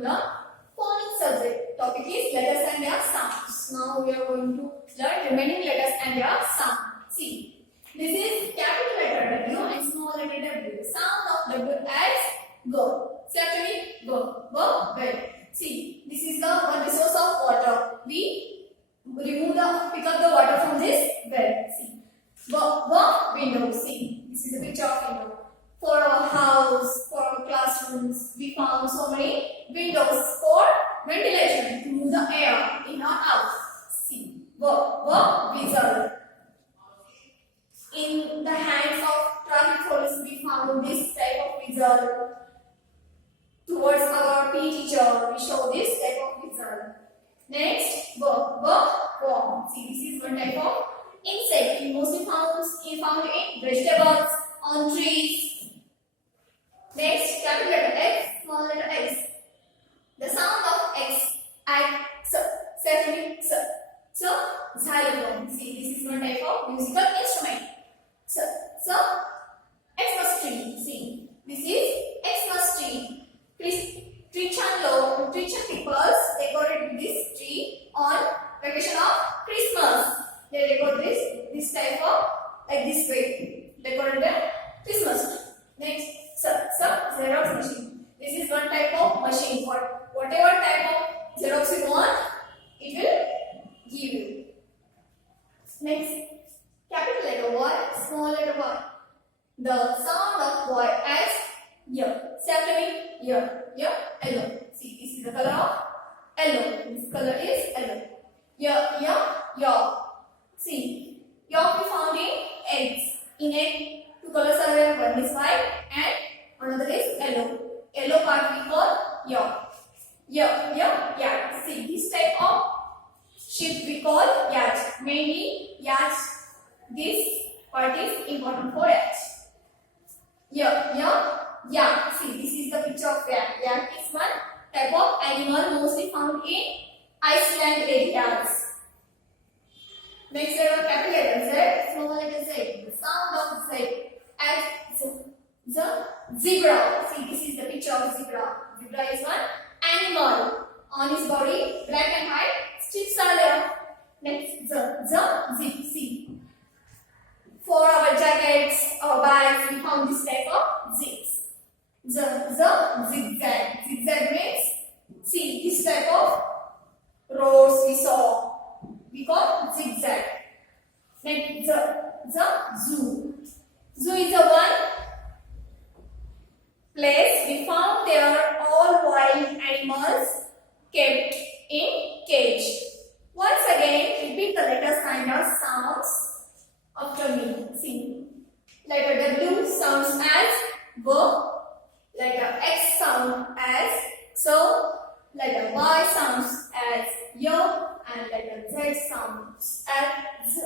to the phonics subject. Topic is letters and their sounds. Now we are going to learn remaining letters and their sound. See, this is capital letter W and small letter W. Sound of W as go. Say after me, go, go, go. See, this is the one resource of water. We pick up the water from this well. See, go, window. See, this is a picture of window. For our house, for our classrooms, we found so many windows for ventilation to move the air in or out. See, go, whistle. In the hands of traffic police, we found this type of whistle. Towards our PE teacher, we show this type of whistle. Next, worm. See, this is one type of insect. We mostly found in vegetables, on trees. Next, capital letter X, small letter x. The sound of X at xylophone. See, this is one type of musical instrument. Xmas tree. See, this is Xmas tree. Christian peoples decorate this tree on vacation of Christmas. They decorate this type of like this way. Decorate the Christmas tree. Next, Xerox machine. This is one type of machine. Whatever type of Xerox you want, it will give you. Next, capital letter Y, small letter y. The sound of Y as Y. Say after me, Y, yellow. See, this is the color of yellow. This color is yellow. Y. See, Y we found in eggs. In egg, two colors are there. One is white and another is yellow. Yellow part we call Y. Yacht. See, this type of ship we call yacht. Mainly yacht. This part is important for yacht. Yak. See, this is the picture of yak. Yak is one type of animal mostly found in Iceland areas. Next, letter capital letter Z, small letter Z. The sound of Z as the zebra. See, this is the picture of zebra. Zebra is one animal. On his body, black and white strips are there. Next, the zip. See, for our jackets, our bags, we found this type of zips. The zigzag. Zigzag means, see, this type of roads we saw. We call zigzag. Next, the zoo. Zoo is the one place we found there all wild animals kept in cage. Once again, repeat the letters and the sounds after me. See, letter W sounds as go. Letter X sounds as so. Letter Y sounds as yo, and letter Z sounds as z.